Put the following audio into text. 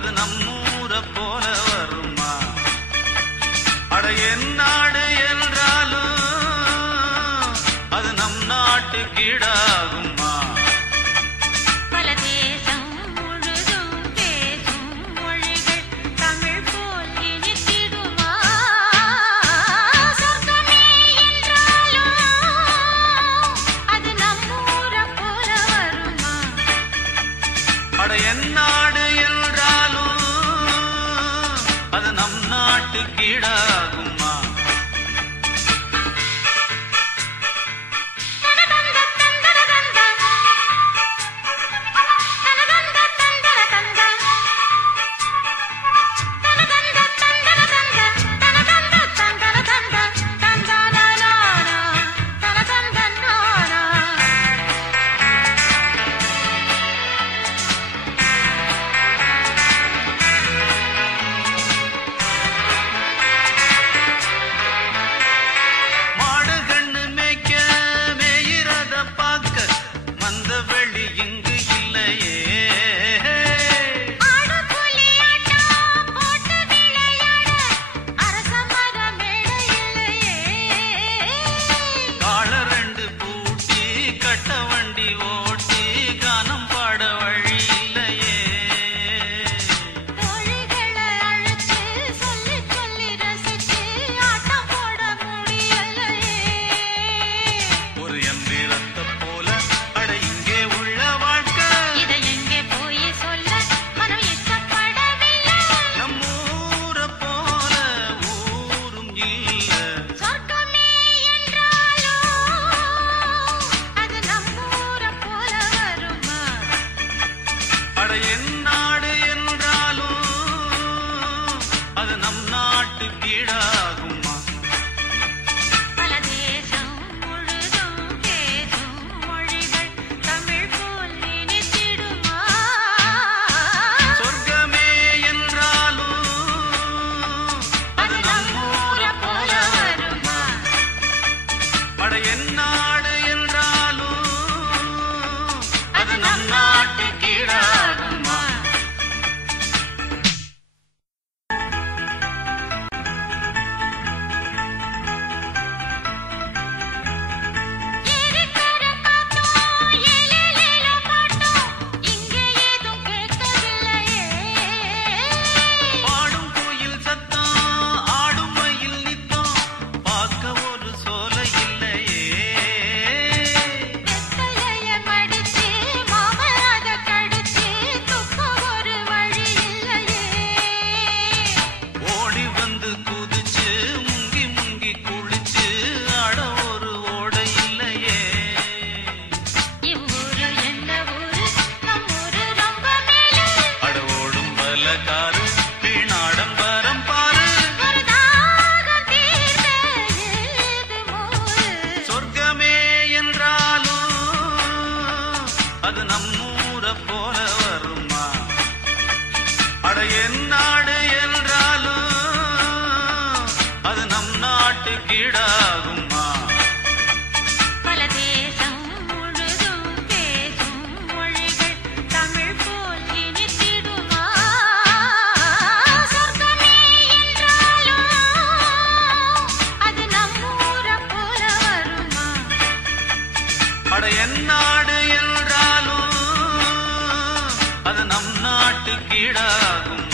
அது நம்மூர போல வருமா? அட என் நாடு என்றாலும் அது நம் நாட்டு கீழாகுமா? என் நாடு என்றாலும் அது நம் நாட்டு கீழாகுமா? என் நாடு என்றாலும் அது நம் நாட்டு கீழாகுமா? பல தேசம் முழுதும் பேசும் மொழிகள் தமிழ் போல் இனித்திடுமா? சொர்க்கமே என்றாலும் அது நம் ஊர போல வருமா? அட என் நாடு என்றாலும் அது நம் நாட்டு கீழாகுமா? பாடும் கோயில் சத்தம் ஆடும் மயில் நித்தம் பார்க்க ஒரு சோலை இல்லையே. ஓடி வந்து குதிச்சு முங்கி முங்கி குளிச்சு ஆட ஒரு ஓடை இல்லையே. அட ஓடும் பலகாரு வீணாடம்பரம் பாரு. சொர்க்கமே என்றாலும் அது நம்மூர போல வருமா? அட என் நாடு என்றாலும் அது நம் நாட்டு கீழாகுமா? பல தேசம் முழுதும் பேசும் மொழிகள் தமிழ் போல் இனித்திடுமா? சொர்க்கமே என்றாலும் அது நம்மூர போல வருமா? அட என் நாடு என்றாலும் அது நம் நாட்டு கீழாகுமா?